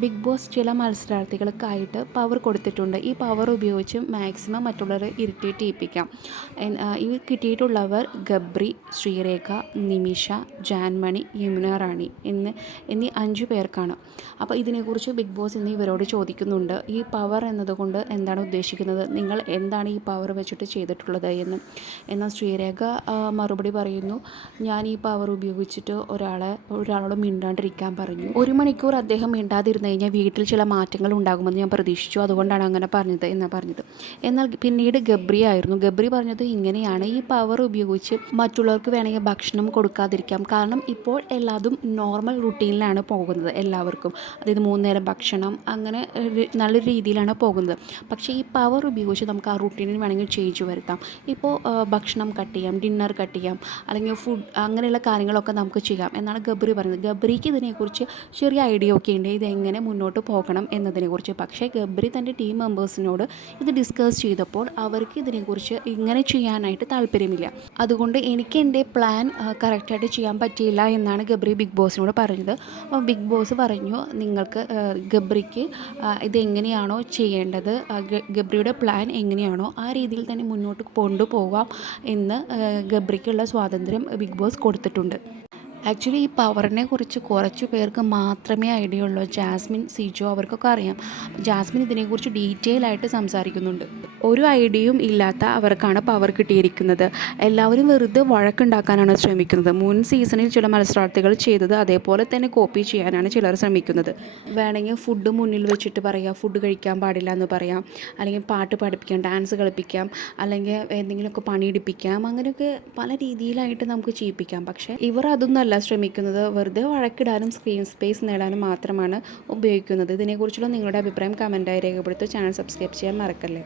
Big boss ചില മത്സരാർത്ഥികൾക്കായിട്ട് power കൊടുത്തിട്ടുണ്ട്. ഈ പവർ ഉപയോഗിച്ച് മാക്സിമം മറ്റുള്ളവരെ ഇറിറ്റേറ്റ് ചെയ്യിപ്പിക്കാം. ഈ കിട്ടിയിട്ടുള്ളവർ ഗബ്രി, ശ്രീരേഖ, നിമിഷ, ജാൻമണി, യമുന റാണി എന്നീ 5 പേർക്കാണ്. അപ്പോൾ ഇതിനെക്കുറിച്ച് ബിഗ് ബോസ് ഇന്ന് ഇവരോട് ചോദിക്കുന്നുണ്ട്. ഈ പവർ എന്നതുകൊണ്ട് എന്താണ് ഉദ്ദേശിക്കുന്നത്? നിങ്ങൾ എന്താണ് ഈ പവർ വെച്ചിട്ട് ചെയ്തിട്ടുള്ളത് എന്ന്. എന്നാൽ ശ്രീരേഖ മറുപടി പറയുന്നു, ഞാൻ ഈ പവർ ഉപയോഗിച്ചിട്ട് ഒരാളോട് മിണ്ടാണ്ടിരിക്കാൻ പറഞ്ഞു. 1 മണിക്കൂർ അദ്ദേഹം മിണ്ടാതിരുന്നു കഴിഞ്ഞാൽ വീട്ടിൽ ചില മാറ്റങ്ങൾ ഉണ്ടാകുമെന്ന് ഞാൻ പ്രതീക്ഷിച്ചു, അതുകൊണ്ടാണ് അങ്ങനെ പറഞ്ഞത്. എന്നാൽ പിന്നീട് ഗബ്രി ആയിരുന്നു. ഗബ്രി പറഞ്ഞത് ഇങ്ങനെയാണ്: ഈ പവർ ഉപയോഗിച്ച് മറ്റുള്ളവർക്ക് വേണമെങ്കിൽ ഭക്ഷണം കൊടുക്കാതിരിക്കാം. കാരണം ഇപ്പോൾ എല്ലാതും നോർമൽ റുട്ടീനിലാണ് പോകുന്നത് എല്ലാവർക്കും. അതായത് 3 നേരം ഭക്ഷണം, അങ്ങനെ നല്ലൊരു രീതിയിലാണ് പോകുന്നത്. പക്ഷേ ഈ പവർ ഉപയോഗിച്ച് നമുക്ക് ആ റുട്ടീനിന് വേണമെങ്കിൽ ചേഞ്ച് വരുത്താം. ഇപ്പോൾ ഭക്ഷണം കട്ട് ചെയ്യാം, ഡിന്നർ കട്ട് ചെയ്യാം, അല്ലെങ്കിൽ ഫുഡ്, അങ്ങനെയുള്ള കാര്യങ്ങളൊക്കെ നമുക്ക് ചെയ്യാം എന്നാണ് ഗബ്രി പറയുന്നത്. ഗബ്രിക്ക് ഇതിനെക്കുറിച്ച് ചെറിയ ഐഡിയ ഒക്കെ ഉണ്ട്, ഇതെങ്ങനെ മുന്നോട്ട് പോകണം എന്നതിനെക്കുറിച്ച്. പക്ഷേ ഗബ്രി തൻ്റെ ടീം മെമ്പേഴ്സിനോട് ഇത് ഡിസ്കസ് ചെയ്തപ്പോൾ അവർക്ക് ഇതിനെക്കുറിച്ച് ഇങ്ങനെ ചെയ്യാനായിട്ട് താല്പര്യമില്ല. അതുകൊണ്ട് എനിക്ക് എൻ്റെ പ്ലാൻ കറക്റ്റായിട്ട് ചെയ്യാൻ പറ്റിയില്ല എന്നാണ് ഗബ്രി ബിഗ് ബോസിനോട് പറഞ്ഞത്. അപ്പോൾ ബിഗ് ബോസ് പറഞ്ഞു, നിങ്ങൾക്ക് ഗബ്രിക്ക് ഇതെങ്ങനെയാണോ ചെയ്യേണ്ടത്, ഗബ്രിയുടെ പ്ലാൻ എങ്ങനെയാണോ ആ രീതിയിൽ തന്നെ മുന്നോട്ട് കൊണ്ടുപോകാം എന്ന് ഗബ്രിക്കുള്ള സ്വാതന്ത്ര്യം ബിഗ് ബോസ് കൊടുത്തിട്ടുണ്ട്. ആക്ച്വലി ഈ പവറിനെ കുറിച്ച് കുറച്ച് പേർക്ക് മാത്രമേ ഐഡിയ ഉള്ളൂ. ജാസ്മിൻ, സിജോ അവർക്കൊക്കെ അറിയാം. ജാസ്മിൻ ഇതിനെക്കുറിച്ച് ഡീറ്റെയിൽ ആയിട്ട് സംസാരിക്കുന്നുണ്ട്. ഒരു ഐഡിയയും ഇല്ലാത്ത അവർക്കാണ് പവർ കിട്ടിയിരിക്കുന്നത്. എല്ലാവരും വെറുതെ വഴക്കുണ്ടാക്കാനാണ് ശ്രമിക്കുന്നത്. മുൻ സീസണിൽ ചില മത്സരാർത്ഥികൾ ചെയ്തത് അതേപോലെ തന്നെ കോപ്പി ചെയ്യാനാണ് ചിലർ ശ്രമിക്കുന്നത്. വേണമെങ്കിൽ ഫുഡ് മുന്നിൽ വെച്ചിട്ട് പറയാം, ഫുഡ് കഴിക്കാൻ പാടില്ല എന്ന് പറയാം, അല്ലെങ്കിൽ പാട്ട് പഠിപ്പിക്കാം, ഡാൻസ് കളിപ്പിക്കാം, അല്ലെങ്കിൽ എന്തെങ്കിലുമൊക്കെ പണിയെടുപ്പിക്കാം. അങ്ങനെയൊക്കെ പല രീതിയിലായിട്ട് നമുക്ക് ചെയ്യിപ്പിക്കാം. പക്ഷേ ഇവർ അതൊന്നല്ല ശ്രമിക്കുന്നത്. വെറുതെ വഴക്കിടാനും സ്ക്രീൻ സ്പേസ് നേടാനും മാത്രമാണ് ഉപയോഗിക്കുന്നത്. ഇതിനെക്കുറിച്ചുള്ള നിങ്ങളുടെ അഭിപ്രായം കമൻറ്റായി രേഖപ്പെടുത്തുക. ചാനൽ സബ്സ്ക്രൈബ് ചെയ്യാൻ മറക്കല്ലേ.